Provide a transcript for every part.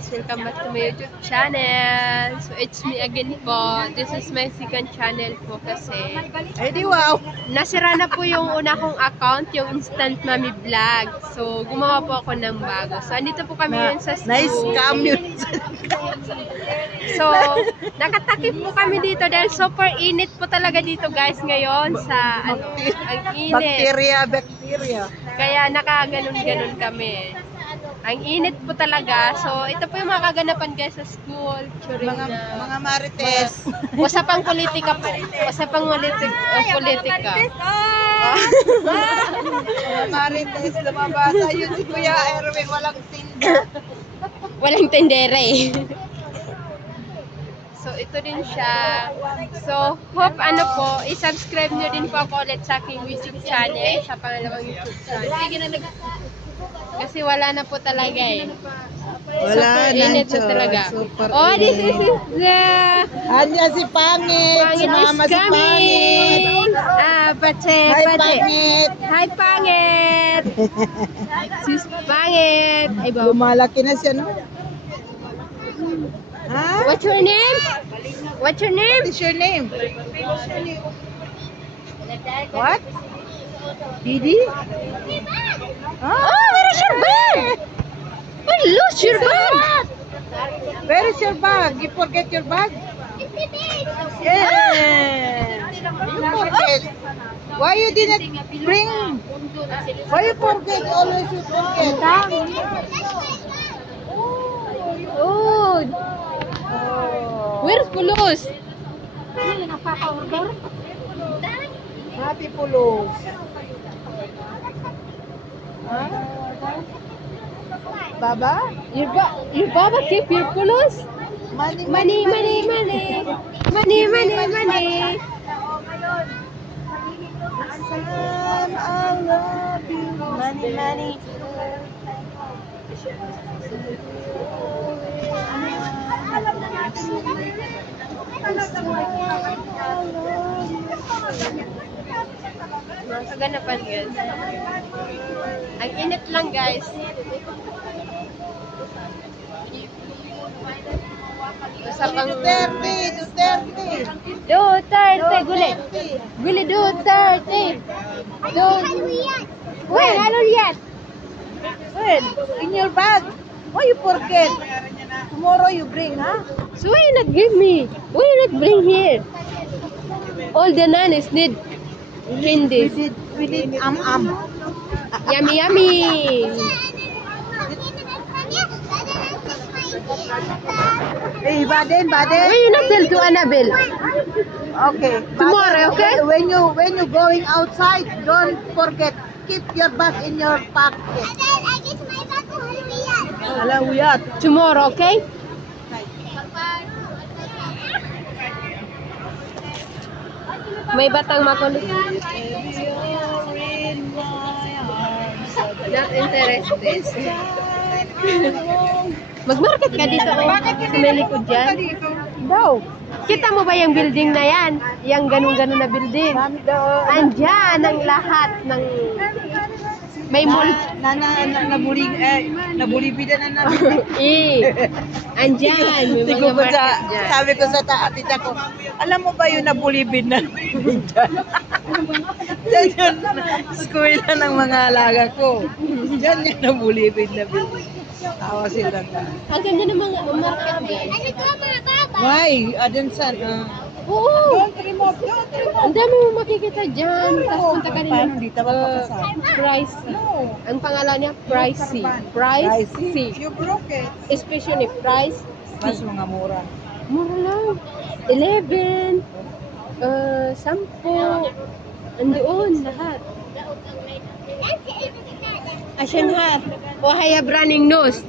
guys! Welcome back to my YouTube channel. So it's me again po. This is my second channel po kasi Ay di wow! nasira na po yung una kong account, yung Instant Mommy Vlog. So gumawa po ako ng bago. So andito po kami yun sa school. Nice scam yun. So nakatakip po kami dito dahil super init po talaga dito guys ngayon sa ano, ang init. Bacteria. Kaya nakaganon-ganon kami. Ang init po talaga. So, ito po yung mga kaganapan guys sa school. Mga marites. Usapang politika po. Usapang politika. Mga marites, lumabasa yun si Kuya Erwin, walang tinda. Walang tendere. So, ito din siya. So, hope ano po, i-subscribe nyo din po ako ulit sa aking YouTube channel, sa pangalawang YouTube channel. Kasi wala na po talaga eh. Wala super init po talaga. Oh, this is the... Anya si Pangit. Pangit is Mama si coming. Pangit. Pache. Hi Pangit. Hi, Pangit. Sis Pangit. Ay, ba? Lumalaki na siya, no? Ha? What's your name? What's your name? What is your name? What? Didi? Oh, where is your bag? I lost your bag. Where is your bag? You forget your bag? Yeah. You forget. Why you didn't bring? Why you forget? Always you forget. Oh. Where's Pulos? Happy Pulos. Huh? Baba? Your Baba keep your Pulos? Money. Money. Son, I love you. Money. Mga kaganapan guys. Ang init lang guys. Usapang Duterte, Guli Duterte. When? Yet? When? In your bag. Why you forget? Tomorrow you bring, huh? So why you not give me? Why you not bring here? All the nannies need candies. We did Yummy. Hey, Baden. Why you not tell to Annabelle? Okay. Tomorrow, okay? When you going outside, don't forget. Keep your bag in your pocket. Alawiyat. Tomorrow, okay? May batang makulit. Not interested. Mag-market ka dito. Bakit kasi may likod dyan? Daw. Kita mo ba yung building na yan? Yung ganun-ganun na building? Andyan ang lahat ng... May mall. Nabulibidan na Andyan. May mga market dyan. Sabi ko sa tita ko, alam mo ba yung nabulibid na dyan? Diyan yun, school ng mga alaga ko. Diyan yung nabulibid na building. Tawa sila na. Ang ganda ng mga market guys. Why? Adansan. Oo. Ang dami mo makikita dyan. Tapos punta ka rin Paano dito ba papasal? Pricey. Ang pangalan niya, Pricey. Pricey. You broke it. Especially Pricey. Mas mga mura. Mura lang. 11. 10. Andoon lahat. Asian Ohaya running nose.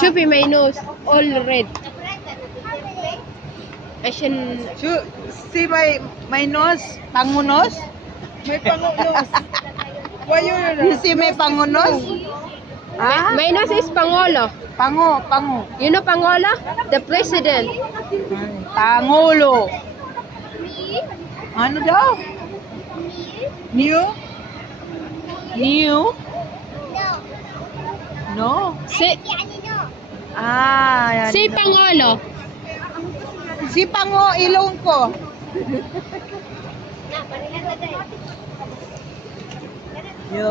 Shupi my nose. All red. Asian. See my nose? Pangunos? May pangunos. Why you see my pangunos? My nose is Pangolo. Pango. You know Pangolo? The president. Pangulo. Ano daw? New? No? Si, Yan. si Pangulo. Si Pango ilong ko. Yo,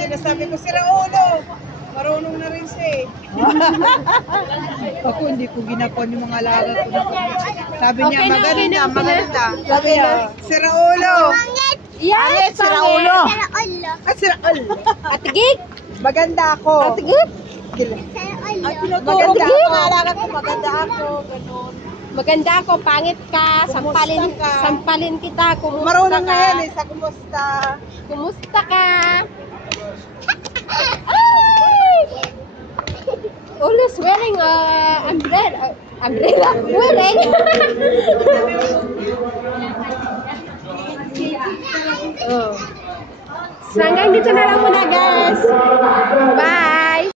sinasabi ko, sira ulo. Marunong na rin siya Ako hindi ko ginakon yung mga alaga ko. Sabi niya, Okay na, maganda, okay na, okay na. maganda. Sabi niya, sira ulo. Yes, Sira ulo. Sira ulo. Atigig. Maganda ako. Atigig. Maganda ako. Mga alaga ko, maganda ako. Ganun. Maganda ako, pangit ka, Kumusta ka? sampalin kita, kumusta Marunong ka? na yan sa kumusta. Kumusta ka? Ay! Always wearing umbrella. Umbrella? Wearing? oh. So hanggang dito na lang muna guys.